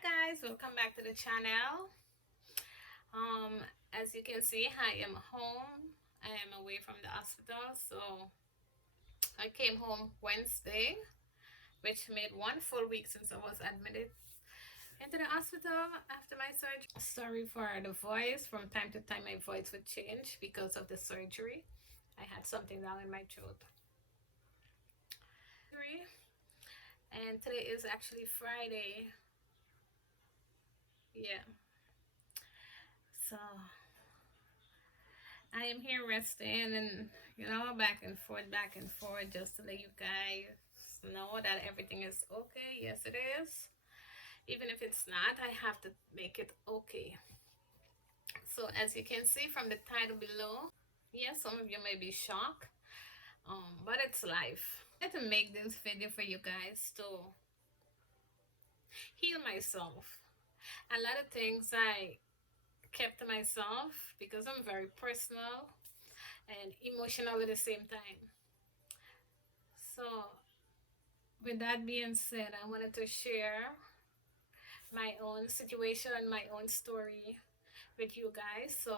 Guys, welcome back to the channel. As you can see, I am home. I am away from the hospital, so I came home Wednesday, which made 1 full week since I was admitted into the hospital after my surgery. Sorry for the voice. From time to time, my voice would change because of the surgery. I had something down in my throat. And today is actually Friday. Yeah. So I am here resting and back and forth just to let you guys know that everything is okay. Yes, it is. Even if it's not, I have to make it okay. So as you can see from the title below, yes, some of you may be shocked, but it's life. I had to make this video for you guys to heal myself. A lot of things I kept to myself because I'm very personal and emotional at the same time. So with that being said, I wanted to share my own situation, my own story with you guys. So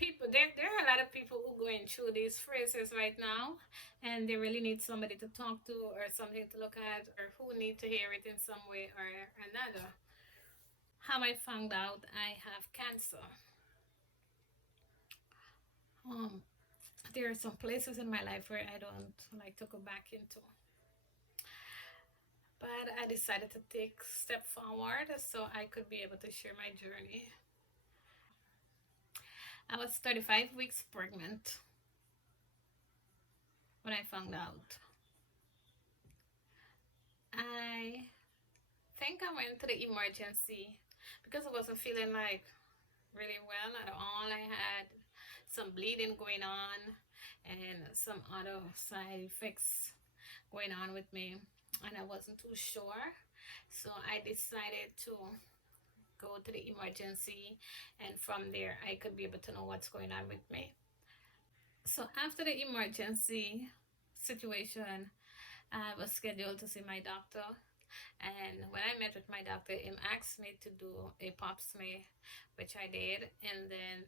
there are a lot of people who are going through these phrases right now, and they really need somebody to talk to or something to look at, or who need to hear it in some way or another. How I found out I have cancer. Um, there are some places in my life where I don't like to go back into. But I decided to take a step forward so I could be able to share my journey. I was 35 weeks pregnant when I found out. I think I went to the emergency because I wasn't feeling like really well at all. I had some bleeding going on and some other side effects going on with me, and I wasn't too sure. So I decided to go to the emergency, and from there I could be able to know what's going on with me. So after the emergency situation, I was scheduled to see my doctor, and when I met with my doctor, he asked me to do a pap smear, which I did. And then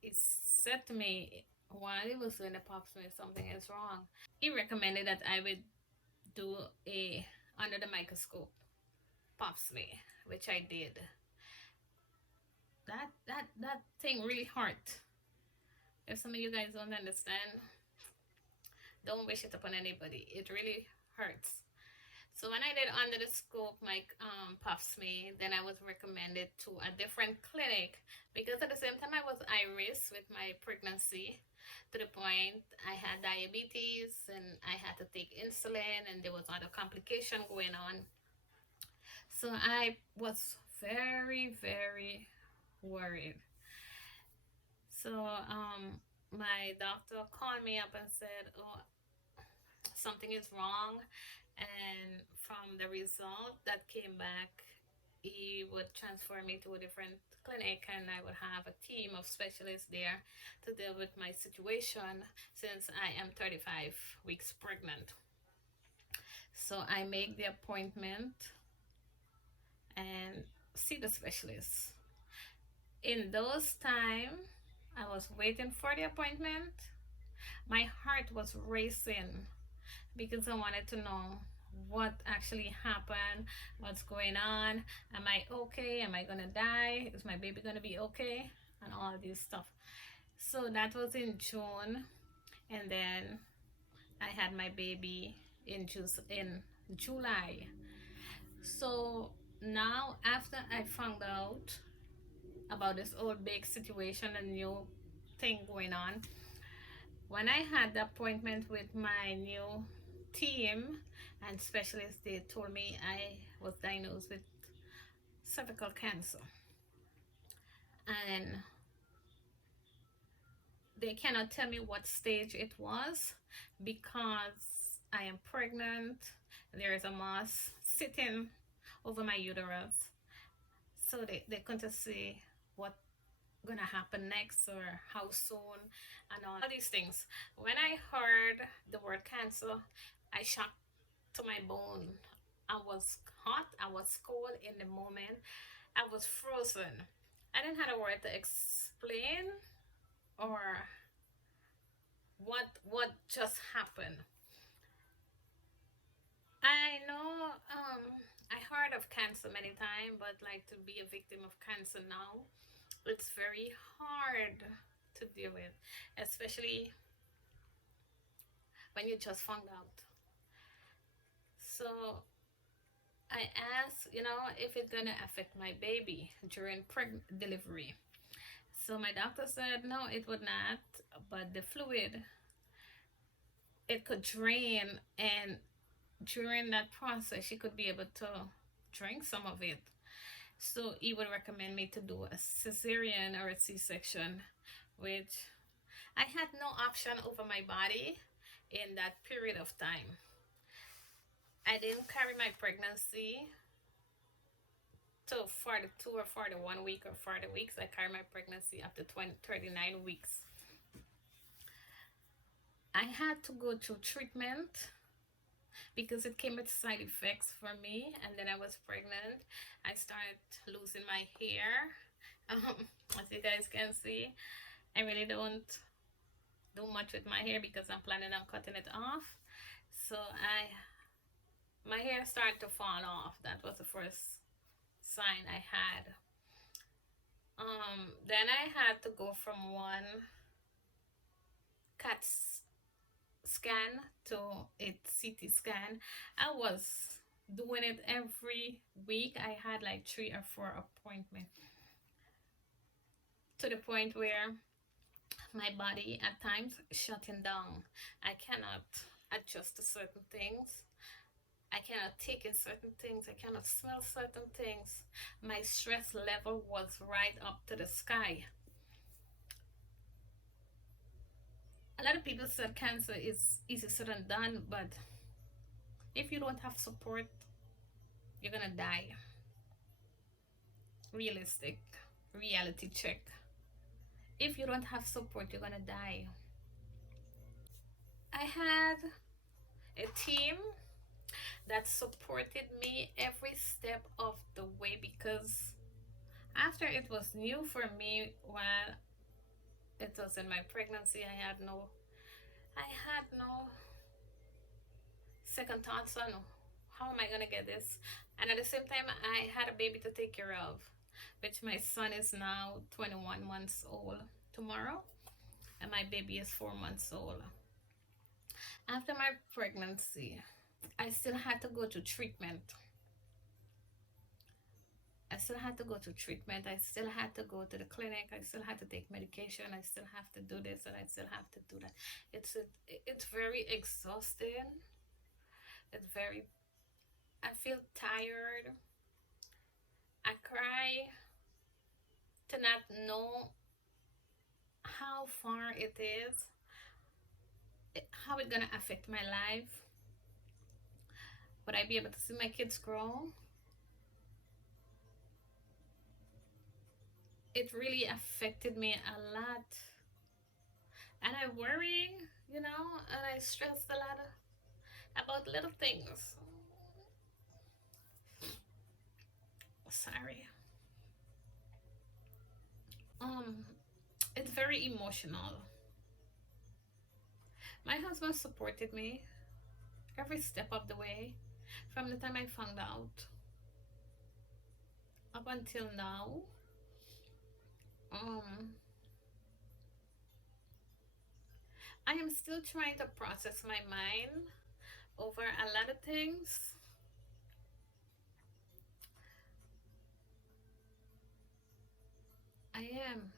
he said to me while he was doing the pap smear, something is wrong. He recommended that I would do a under the microscope pap smear, which I did. That thing really hurt. If some of you guys don't understand, don't wish it upon anybody. It really hurts. So when I did under the scope my pap smear, then I was recommended to a different clinic because at the same time I was high risk with my pregnancy, to the point I had diabetes and I had to take insulin, and there was other complication going on. So I was very, very worried. So my doctor called me up and said, oh, something is wrong. And from the result that came back, he would transfer me to a different clinic, and I would have a team of specialists there to deal with my situation, since I am 35 weeks pregnant. So I make the appointment and see the specialist. In those time I was waiting for the appointment, my heart was racing because I wanted to know what actually happened, what's going on, am I okay, am I gonna die, is my baby gonna be okay, and all this stuff. So that was in June, and then I had my baby in July. So now after I found out about this old big situation and new thing going on, when I had the appointment with my new team and specialists, they told me I was diagnosed with cervical cancer, and they cannot tell me what stage it was because I am pregnant. There is a mass sitting over my uterus, so they couldn't see what gonna happen next or how soon and all these things. When I heard the word cancer, I shocked to my bone. I was hot, I was cold in the moment, I was frozen. I didn't have a word to explain or what just happened. I know I heard of cancer many times, but like to be a victim of cancer now, it's very hard to deal with, especially when you just found out. So I asked, if it's gonna affect my baby during delivery. So my doctor said no, it would not, but the fluid it could drain, and during that process, she could be able to drink some of it. So he would recommend me to do a cesarean or a C-section, which I had no option over my body in that period of time. I didn't carry my pregnancy till 42 or 41 week or 40 weeks. I carried my pregnancy up to 39 weeks. I had to go through treatment because it came with side effects for me, and then I was pregnant. I started losing my hair. As you guys can see, I really don't do much with my hair because I'm planning on cutting it off. So my hair started to fall off. That was the first sign I had. Then I had to go from one CAT scan to a CT scan. I was doing it every week. I had like 3 or 4 appointments, to the point where my body at times shutting down. I cannot adjust to certain things. I cannot take in certain things. I cannot smell certain things. My stress level was right up to the sky. A lot of people said cancer is easy said and done, but if you don't have support, you're gonna die. Realistic reality check. If you don't have support, you're gonna die. I had a team that supported me every step of the way, because after it was new for me while it was in my pregnancy, I had no second thoughts on how am I gonna get this. And at the same time, I had a baby to take care of, which my son is now 21 months old tomorrow, and my baby is 4 months old. After my pregnancy, I still had to go to treatment. I still had to go to treatment. I still had to go to the clinic. I still had to take medication. I still have to do this, and I still have to do that. It's very exhausting. It's very. I feel tired. I cry to not know how far it is, how it's gonna affect my life. Would I be able to see my kids grow? It really affected me a lot, and I worry, and I stress a lot about little things. Sorry. Um, it's very emotional. My husband supported me every step of the way from the time I found out up until now. Um, I am still trying to process my mind over a lot of things. I am.